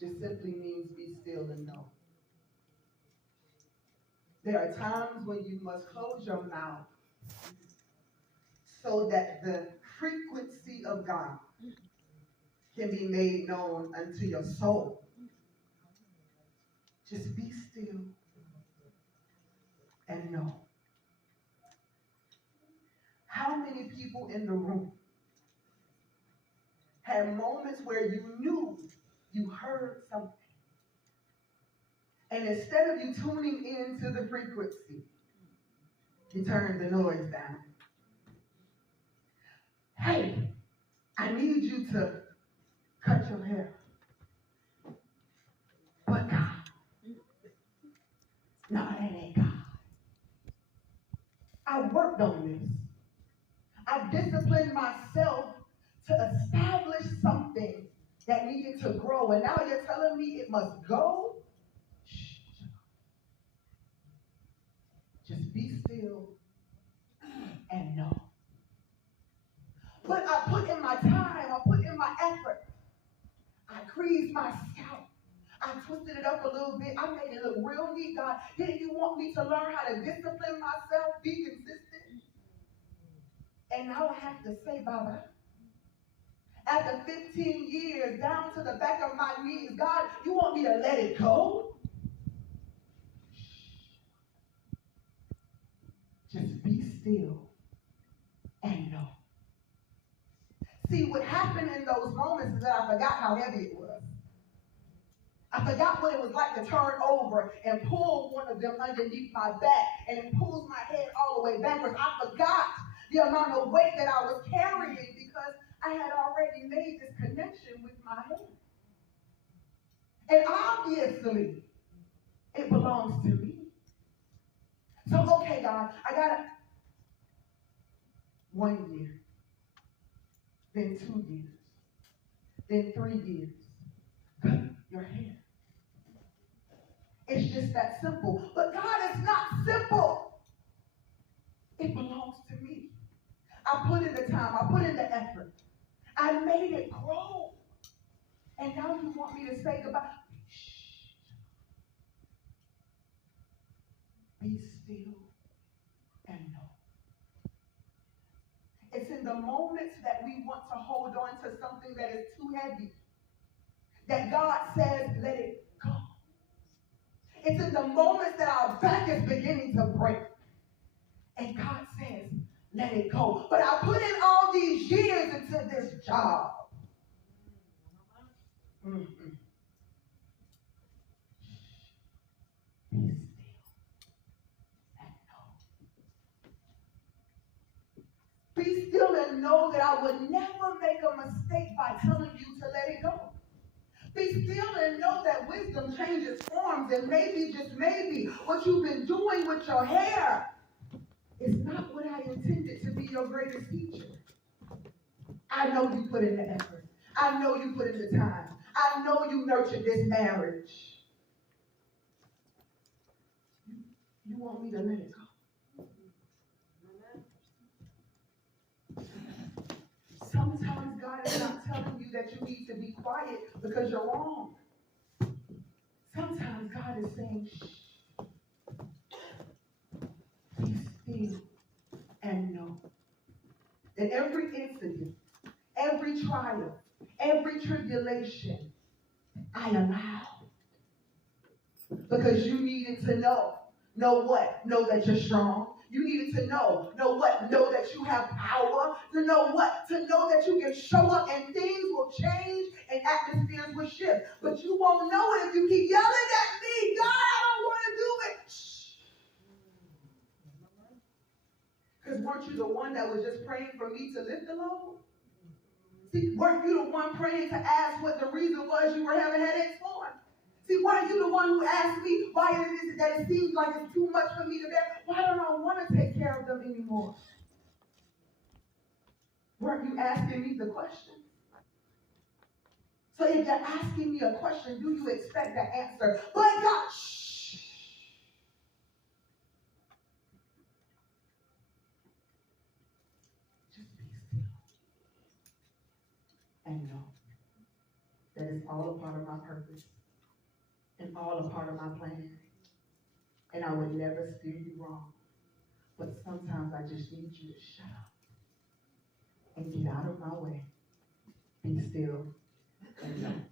just simply means be still and know. There are times when you must close your mouth so that the frequency of God can be made known unto your soul. Just be still and know. How many people in the room had moments where you knew you heard something, and instead of you tuning into the frequency, you turned the noise down? Hey, I need you to cut your hair. But God, no, that ain't God. I worked on this. I disciplined myself to establish something that needed to grow, and now you're telling me it must go? Shh. Just be still and know. But I put in my time, I put in my effort. I creased my scalp. I twisted it up a little bit. I made it look real neat. God, didn't you want me to learn how to discipline myself, be consistent? And now I have to say bye-bye. After 15 years, down to the back of my knees, God, you want me to let it go? Just be still and know. See, what happened in those moments is that I forgot how heavy it was. I forgot what it was like to turn over and pull one of them underneath my back, and it pulls my head all the way backwards. I forgot the amount of weight that I was carrying because I had already made this connection with my head. And obviously, it belongs to me. So, okay, God, I got 1 year, then 2 years, then 3 years. Cut your hair. It's just that simple. But God, it's not simple. It belongs to me. I put in the time. I put in the effort. I made it grow. And now you want me to say goodbye. Shh. Be still and know. It's in the moments that we want to hold on to something that is too heavy that God says, let it go. It's in the moments that our back is beginning to break and God says, let it go. But I put in all these years into this job. Mm-mm. Be still and know. Be still and know that I would never make a mistake by telling you to let it go. Be still and know that wisdom changes forms, and maybe, just maybe, what you've been doing with your hair is not what I intended to be your greatest teacher. I know you put in the effort. I know you put in the time. I know you nurtured this marriage. You want me to let it go? Sometimes God is not telling you that you need to be quiet because you're wrong. Sometimes God is saying, shh, be still and know that every incident, every trial, every tribulation, I allowed. Because you needed to know. Know what? Know that you're strong. You needed to know. Know what? Know that you have power. To know what? To know that you can show up and things will change and atmospheres will shift. But you won't know it if you keep yelling at me. God, I don't want to do it. Shh. Because weren't you the one that was just praying for me to lift the load? See, weren't you the one praying to ask what the reason was you were having headaches for? See, weren't you the one who asked me why it is that it seems like it's too much for me to bear? Why don't I want to take care of them anymore? Weren't you asking me the question? So if you're asking me a question, do you expect the answer? But God, shh. Just be still and know that it's all a part of my purpose and all a part of my plan. And I would never steer you wrong. But sometimes I just need you to shut up and get out of my way. Be still and know.